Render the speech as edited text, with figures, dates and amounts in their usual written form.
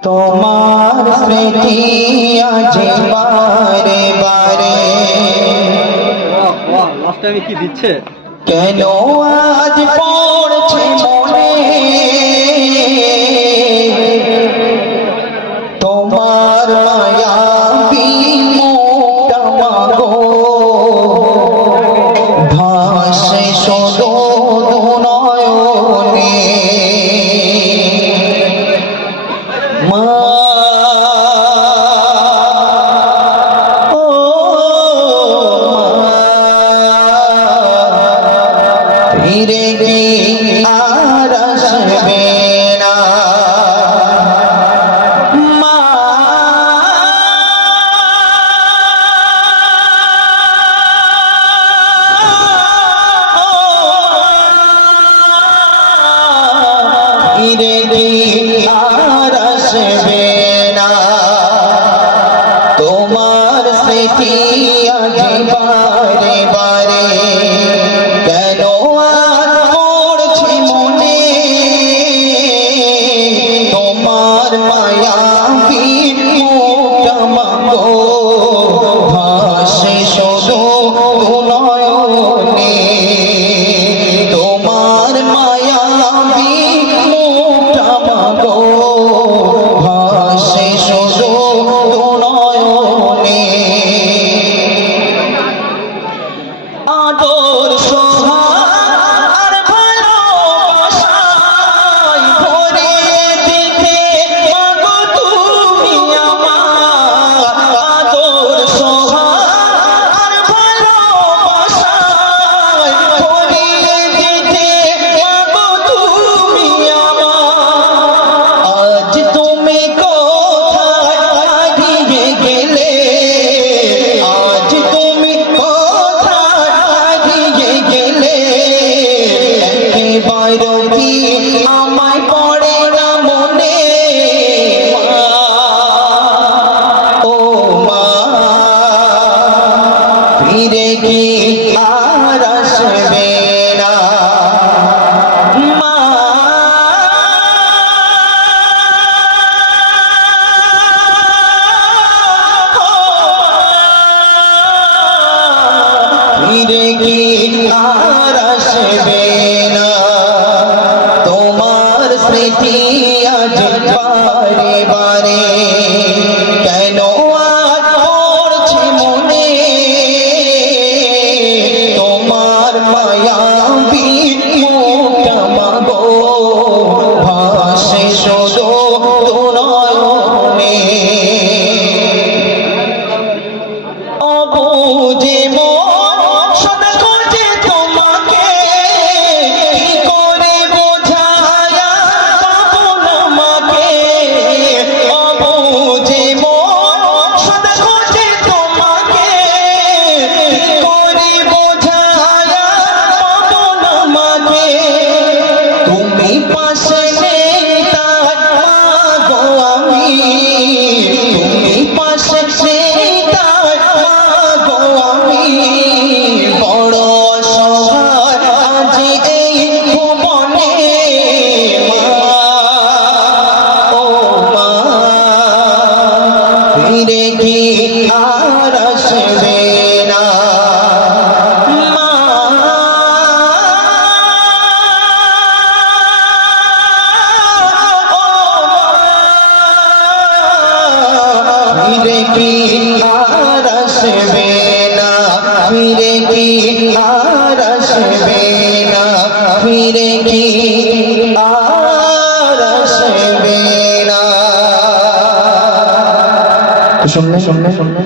তোমার স্মৃতি আজ বারে বারে লাস্টে আমি কি দিচ্ছে কেন আজ পড়ছে মনে তোমার মায়া বিমুখটা মাগো ভাসে শুধু নয়নে মা ফিরে কি আর আসবে না মা ফিরে কি আর আসবে না তোমার স্মৃতি আজ বারে বারে কেন আর পড়ছে মনে তোমার মায়া বিমুখটা মাগো ভাসে শুধু নয়নে তোমার মায়া বিমুখটা মাগো ভাসে শুধু নয়নে আদর সোহাগ ভালোবাসায় ভরে দিতে মাগো তুমি আমার আদর সোহাগ ভালোবাসায় ভরে দিতে মাগো তুমি আমার আজ তুমি কোথায় হারিয়ে গেলে আজ তুমি একেবারে কি আমায় পড়ে না মনে ও মা ফিরে কি আর আসবে না মা ফিরে কি আর আসবে না তোমার স্মৃতি আজ বারে বারে কেন আজ পড়ছে মনে তোমার মায়া বিমুখটা মাগো ভাসে শুধু নয়নে অবুঝে ফিরে কি আর আসবে না মা ফিরে কি আর আসবে না ফিরে কি আর আসবে না ফিরে কি আর আসবে না শুনলে